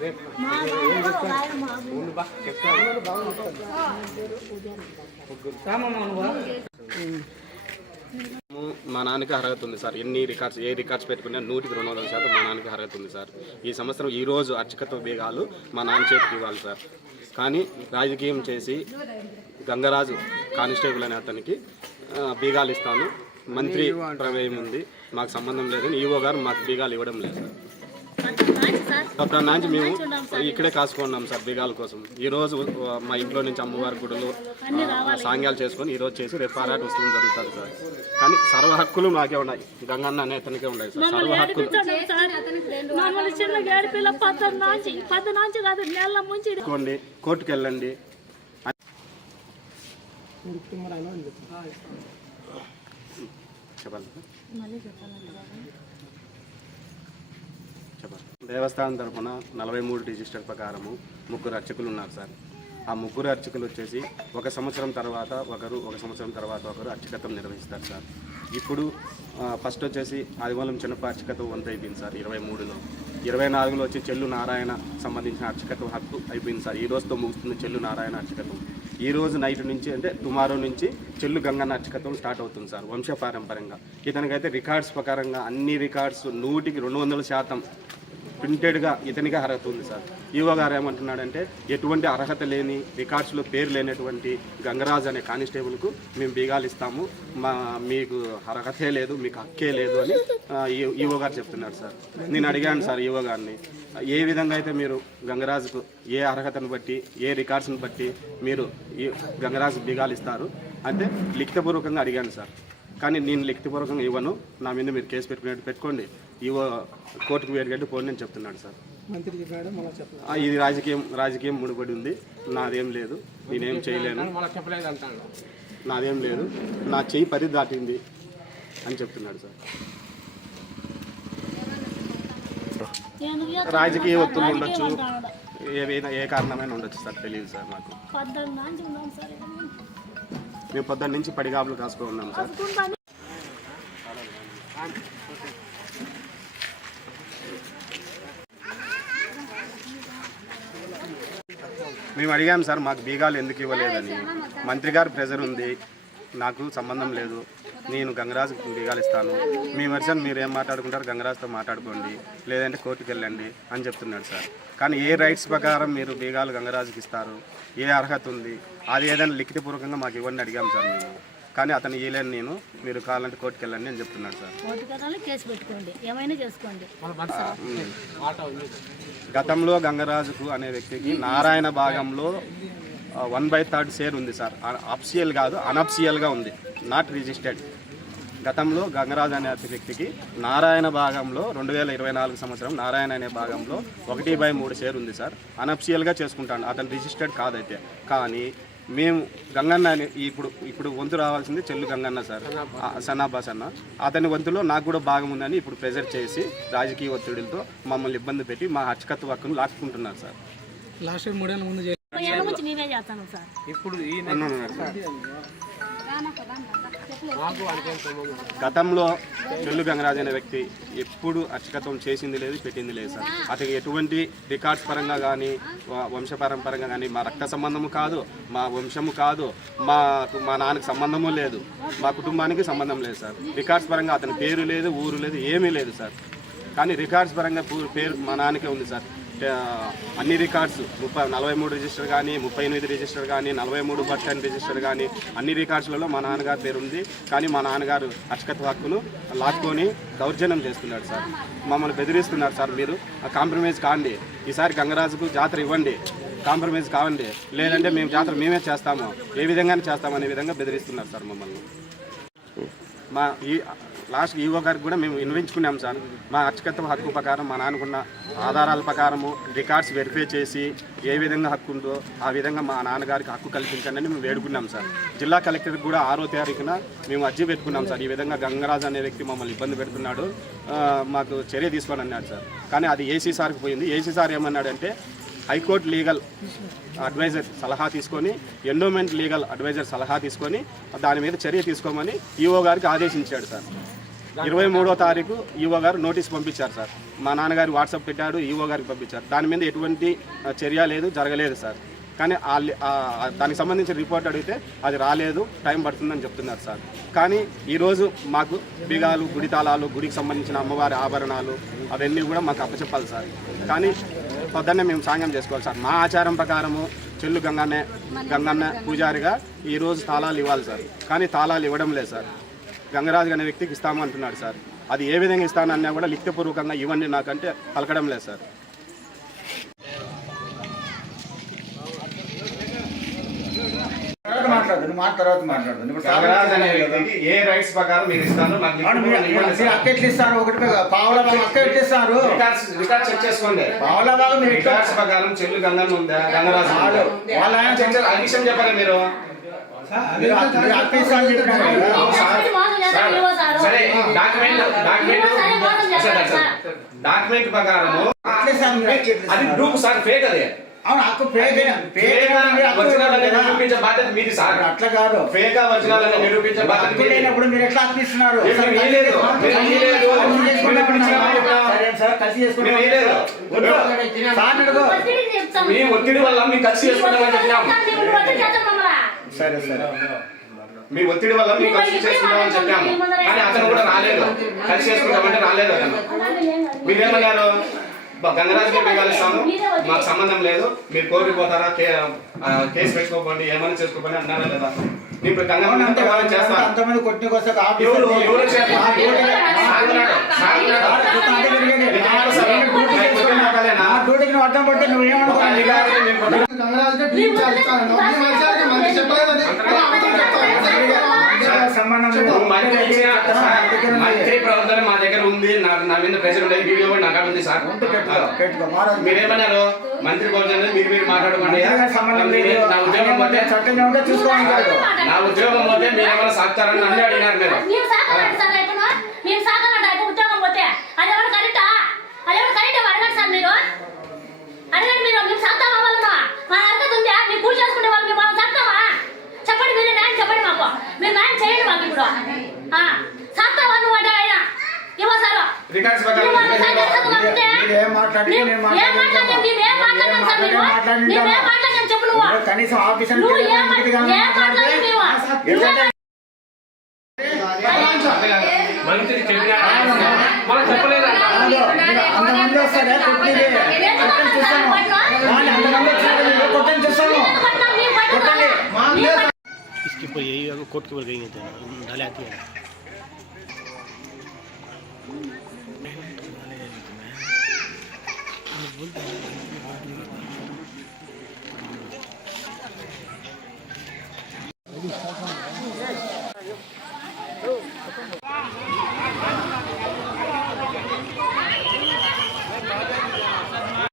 రేపు మా నాన్నకి అర్హత ఉంది సార్. ఎన్ని రికార్డ్స్ ఏ రికార్డ్స్ పెట్టుకున్నా నూటికి రెండు వందల శాతం మా నాన్నకి అర్హత ఉంది సార్. ఈ సంవత్సరం ఈ రోజు అర్చకత్వ బీగాలు మా నాన్న చేతికి ఇవ్వాలి సార్. కానీ రాజకీయం చేసి గంగరాజు కానిస్టేబుల్ అనే అతనికి బీగాలు ఇస్తాను. మంత్రి ప్రమేయం ఉంది. మాకు సంబంధం లేదని ఈవో గారు మాకు బీగాలు ఇవ్వడం లేదు. అక్కడ నుంచి మేము ఇక్కడే కాసుకున్నాం సార్ బీగాల కోసం. ఈ రోజు మా ఇంట్లో నుంచి అమ్మవారి గుడులు సాంగ్యాలు చేసుకొని ఈ రోజు చేసి రేపు ఆరాట వస్తుంది జరుగుతుంది సార్. కానీ సర్వ హక్కులు మాకే ఉన్నాయి. గంగన్న అనే అతనికే ఉన్నాయి సార్. సర్వ హక్కులు చిన్న గేడి పిల్ల పద్ద నాంచి పద్ద నాంచి కాదు నెల ముంచి తీసుకోండి కోర్టుకు వెళ్ళండి చెప్పండి చెప్పండి దేవస్థానం తరఫున నలభై మూడు రిజిస్టర్ ప్రకారము ముగ్గురు అర్చకులు ఉన్నారు సార్. ఆ ముగ్గురు అర్చకులు వచ్చేసి ఒక సంవత్సరం తర్వాత ఒకరు ఒక సంవత్సరం తర్వాత ఒకరు అర్చకత్వం నిర్వహిస్తారు సార్. ఇప్పుడు ఫస్ట్ వచ్చేసి ఆదివారం చిన్నప్ప అర్చకత్వం వంత అయిపోయింది సార్ ఇరవై మూడులో. ఇరవై నాలుగులో వచ్చి చెల్లు నారాయణ సంబంధించిన అర్చకత్వం హక్కు అయిపోయింది సార్. ఈ రోజుతో ముగుస్తుంది చెల్లు నారాయణ అర్చకత్వం. ఈ రోజు నైట్ నుంచి అంటే టుమారో నుంచి చెల్లు గంగా నాటకత్వం స్టార్ట్ అవుతుంది సార్ వంశపారంపరంగా. ఇతనికైతే రికార్డ్స్ ప్రకారంగా అన్ని రికార్డ్స్ నూటికి రెండు వందల శాతం ప్రింటెడ్గా ఇతనికి అర్హత ఉంది సార్. ఈవో గారు ఏమంటున్నాడంటే ఎటువంటి అర్హత లేని రికార్డ్స్లో పేరు లేనటువంటి గంగరాజ్ అనే కానిస్టేబుల్కు మేము బీగాలు ఇస్తాము. మా మీకు అర్హతే లేదు మీకు హక్కే లేదు అని ఈవో గారు చెప్తున్నారు సార్. నేను అడిగాను సార్ ఈవో గారిని ఏ విధంగా అయితే మీరు గంగరాజుకు ఏ అర్హతను బట్టి ఏ రికార్డ్స్ని బట్టి మీరు ఈ గంగరాజు బీగాలు ఇస్తారు అంటే లిఖితపూర్వకంగా అడిగాను సార్. కానీ నేను లిఖితపూర్వకంగా ఇవ్వను. నా మీద మీరు కేసు పెట్టుకునేట్టు పెట్టుకోండి. ఇవ్వ కోర్టుకు వేరుగడ్డి పోండి అని చెప్తున్నాడు సార్. మంత్రి చెప్పాడు మళ్ళీ చెప్పలేదు. ఆ, ఇది రాజకీయం రాజకీయం ముడిపడి ఉంది. నాదేం లేదు. నేనేం చేయలేను. చెప్పలేదు నాదేం లేదు. నా చెయ్యి పరి దాటింది అని చెప్తున్నాడు సార్. రాజకీయ ఒత్తిళ్ళు ఉండొచ్చు. ఏ విధ- ఏ కారణమైన ఉండొచ్చు సార్ తెలియదు సార్ సార్ మేము పొద్దున్న నుంచి పడిగాపులు కాసుకొని ఉన్నాం సార్. మేము అడిగాం సార్ మాకు బీగాలు ఎందుకు ఇవ్వలేదని. మంత్రి గారు ప్రెజర్ ఉంది నాకు సంబంధం లేదు నేను గంగరాజుకి బీగాలు ఇస్తాను. మీ వర్షన్ మీరు ఏం మాట్లాడుకుంటారు గంగరాజుతో మాట్లాడుకోండి లేదంటే కోర్టుకు వెళ్ళండి అని చెప్తున్నాడు సార్. కానీ ఏ రైట్స్ ప్రకారం మీరు బీగాలు గంగరాజుకి ఇస్తారు ఏ అర్హత ఉంది అది ఏదైనా లిఖితపూర్వకంగా మాకు ఇవ్వండి అడిగాం సార్ మేము. కానీ అతను ఇవ్వలేను నేను. మీరు కావాలంటే కోర్టుకు వెళ్ళండి అని చెప్తున్నాడు సార్. కోర్టు కదాలు కేసు పెట్టుకోండి. ఏమైనా చేసుకోండి. ఆటో ఉంది గతంలో గంగరాజుకు అనే వ్యక్తికి నారాయణ భాగంలో వన్ బై థర్డ్ షేర్ ఉంది సార్. అఫ్సియల్ కాదు అనఫ్సియల్గా ఉంది. నాట్ రిజిస్టర్డ్ గతంలో గంగరాజు అనే వ్యక్తికి నారాయణ భాగంలో రెండు వేల ఇరవై నాలుగు సంవత్సరం నారాయణ అనే భాగంలో ఒకటి బై మూడు షేర్ ఉంది సార్. అనఫ్సియల్గా చేసుకుంటాను. అతను రిజిస్టర్డ్ కాదైతే. కానీ మేము గంగన్న అని ఇప్పుడు ఇప్పుడు వంతు రావాల్సింది చెల్లు గంగన్న సార్. ఆ, సన్నాబాస్ అన్న. అతని వంతులో నాకు కూడా భాగం ఉందని ఇప్పుడు ప్రెజర్ చేసి రాజకీయ ఒత్తిడిలతో మమ్మల్ని ఇబ్బంది పెట్టి మా అచ్చకత్వ హక్కును లాక్కుంటున్నారు సార్. లాస్ట్ మూడేళ్ళ ముందు చేసి ఏళ్ళ నుంచి నేనే చేస్తాను సార్. ఇప్పుడు గతంలో చెల్లు గంగరాజ్ అనే వ్యక్తి ఎప్పుడు అర్చకత్వం చేసింది లేదు పెట్టింది లేదు సార్. అతనికి ఎటువంటి రికార్డ్స్ పరంగా కానీ వంశపారంపరంగా కానీ మా రక్త సంబంధము కాదు మా వంశము కాదు మా మా నాన్నకి సంబంధము లేదు మా కుటుంబానికి సంబంధం లేదు సార్. రికార్డ్స్ పరంగా అతని పేరు లేదు ఊరు లేదు ఏమీ లేదు సార్. కానీ రికార్డ్స్ పరంగా పేరు మా నాన్నకే ఉంది సార్. అన్ని రికార్డ్స్ ముప్పై నలభై మూడు రిజిస్టర్ కానీ ముప్పై ఎనిమిది రిజిస్టర్ కానీ నలభై మూడు పర్సెంట్ రిజిస్టర్ కానీ అన్ని రికార్డ్స్లలో మా నాన్నగారు పేరు ఉంది కానీ మా నాన్నగారు అచ్చకత్వ హక్కును లాక్కొని దౌర్జన్యం చేస్తున్నాడు సార్. మమ్మల్ని బెదిరిస్తున్నారు సార్ మీరు. కాంప్రమైజ్ కాండి. ఈసారి గంగరాజుకు జాతర ఇవ్వండి. కాంప్రమైజ్ కావండి. లేదంటే మేము జాతర మేమే చేస్తాము. ఏ విధంగానే చేస్తామనే విధంగా బెదిరిస్తున్నారు సార్ మమ్మల్ని. మా ఈ లాస్ట్ ఈవో గారికి కూడా మేము వినిపించుకున్నాం సార్. మా అచ్చకత్వ హక్కు ప్రకారం మా నాన్నకున్న ఆధారాల ప్రకారము రికార్డ్స్ వెరిఫై చేసి ఏ విధంగా హక్కు ఉందో ఆ విధంగా మా నాన్నగారికి హక్కు కల్పించండి అని మేము వేడుకున్నాం సార్. జిల్లా కలెక్టర్కి కూడా ఆరో తారీఖున మేము అర్జీ పెట్టుకున్నాం సార్. ఈ విధంగా గంగరాజు అనే వ్యక్తి మమ్మల్ని ఇబ్బంది పెడుతున్నాడు. మాకు చర్య తీసుకోండి అన్నాడు సార్. కానీ అది ఏసీ సార్కి పోయింది. ఏసీ సార్ ఏమన్నాడంటే హైకోర్టు లీగల్ అడ్వైజర్ సలహా తీసుకొని ఎండోమెంట్ లీగల్ అడ్వైజర్ సలహా తీసుకొని దాని మీద చర్య తీసుకోమని ఈఓ గారికి ఆదేశించాడు సార్. ఇరవై మూడో తారీఖు ఈవో గారు నోటీస్ పంపించారు సార్. మా నాన్నగారు వాట్సాప్ పెట్టాడు ఈవో గారికి పంపించారు. దాని మీద ఎటువంటి చర్య లేదు జరగలేదు సార్. కానీ దానికి సంబంధించిన రిపోర్ట్ అడిగితే అది రాలేదు టైం పడుతుందని చెప్తున్నారు సార్. కానీ ఈరోజు మాకు బిగాలు గుడి తాళాలు గుడికి సంబంధించిన అమ్మవారి ఆభరణాలు అవన్నీ కూడా మాకు అప్పచెప్పాలి సార్. కానీ పొద్దున్నే మేము సాంగం చేసుకోవాలి సార్. మా ఆచారం ప్రకారము చెల్లు గంగన్న గంగన్న పూజారిగా ఈరోజు తాళాలు ఇవ్వాలి సార్. కానీ తాళాలు ఇవ్వడం లేదు సార్. గంగరాజు అనే వ్యక్తికి ఇస్తామంటున్నాడు సార్. అది ఏ విధంగా ఇస్తానన్నా కూడా లిఖితపూర్వకంగా ఇవ్వండి నాకంటే పలకడం లేదు సార్ తర్వాత మాట్లాడు నువ్వు మాట తర్వాత మాట్లాడు అనే వ్యక్తికి ఏ రైట్స్ ప్రకారం మీరు ఇస్తాను అక్క ఎట్లా ఇస్తారు ఒకటి పావుల భాగం అక్క ఎట్లా ఇస్తారు రికార్డ్స్ రికార్డ్ చెక్ చేసుకోండి పావుల భాగం మీరు ఎట్లా రికార్డ్స్ ప్రకారం చెల్లు గంగన్న ఉందా గంగరాజు? వాళ్ళ ఆయన చెక్ మీరు సారు. డాక్యుమెంట్ డాక్యుమెంట్ ప్రకారము అది? ప్రూఫ్ సార్ ఫేక్ అది అవును అక్క ఫేక్ నిరూపించే బాధ్యత మీది సార్. అట్లా కాదు. ఫేక్ నిరూపించే బాధ్యత లేనప్పుడు మీరు ఎట్లా చెప్తాము. మీ ఒత్తిడి వల్ల మీకు కలిసి చెప్పినాం. మమ్మల్ని. సరే సరే. మీ ఒత్తిడి వల్ల మీకు కలిసి చేసుకుంటామని చెప్పాము కానీ అతను కూడా రాలేదు. కలిసి చేసుకుంటామంటే రాలేదు అతను. మీరేమన్నారు? గంగరాజుకి మేము కలుస్తాము మాకు సంబంధం లేదు. మీరు కోర్టుకు పోతారా కే- ఆ, కేసు పెట్టుకోకండి ఏమైనా చేసుకోకండి అన్నారా లేదా? ఇప్పుడు వాళ్ళని చేస్తాను అంతమంది కొట్టిన కోసం అడ్డం పడితే నువ్వు మంత్రి మా దగ్గర ఉంది. నా మీద ప్రెజర్ ఉంది వీడియో కూడా నా కాడ ఉంది సార్. మీరేమన్నారు? మంత్రి భోజనం మీరు మీరు మాట్లాడుకోండి మంత్రిగా సంబంధం లేదు. నా ఉద్యోగం పోతే నా ఉద్యోగం పోతే మీరు ఏమైనా సాగుతారని నన్ను అడిగినారు మీరు మేము సాకాలంటే సార్ రేపు మేము సాకాలంటే రేపు ఉద్యోగం పోతే అది ఎవరు కరెక్టా అది ఎవరు కరెక్ట్ అడగండి సార్ మీరు అడగండి మీరు మేము సాగుతామా వాళ్ళను మా అర్థం ఉందా మేము పూజ చేసుకునే వాళ్ళు మేము వాళ్ళని సాగుతామా చెప్పండి మీరు న్యాయం చెప్పండి మాకు మీరు న్యాయం చేయండి మాకు ఇప్పుడు ఆ, సాగుతావా నువ్వు అంటే ఆయన ఇవ్వ సార్ రికార్డ్స్ నువ్వు వాళ్ళని ప్రకారం సాగేస్తాను అంటే మీరు ఏం మాట్లాడి మేము- నేను ఏం మాట్లాడాం మేము ఏం మాట్లాడాం సార్ మీరు మేము ఏం మాట్లాడాం చెప్పు నువ్వు కనీసం ఆఫీసర్ నువ్వు ఏం మా- ఏం మాట్లాడావు మేము నువ్వే మంత్రి చెప్పినా మనం చెప్పలేదంట అంతమంది వస్తారా కొట్టిది కొట్టని చూస్తాను కానీ అంతమంది వచ్చారు మీరు కొట్టని చూస్తాను కొట్టండి इसके ऊपर यही अगर कोर्ट के ऊपर गई है तो ढाले आती है बोलते हैं eine Wunde.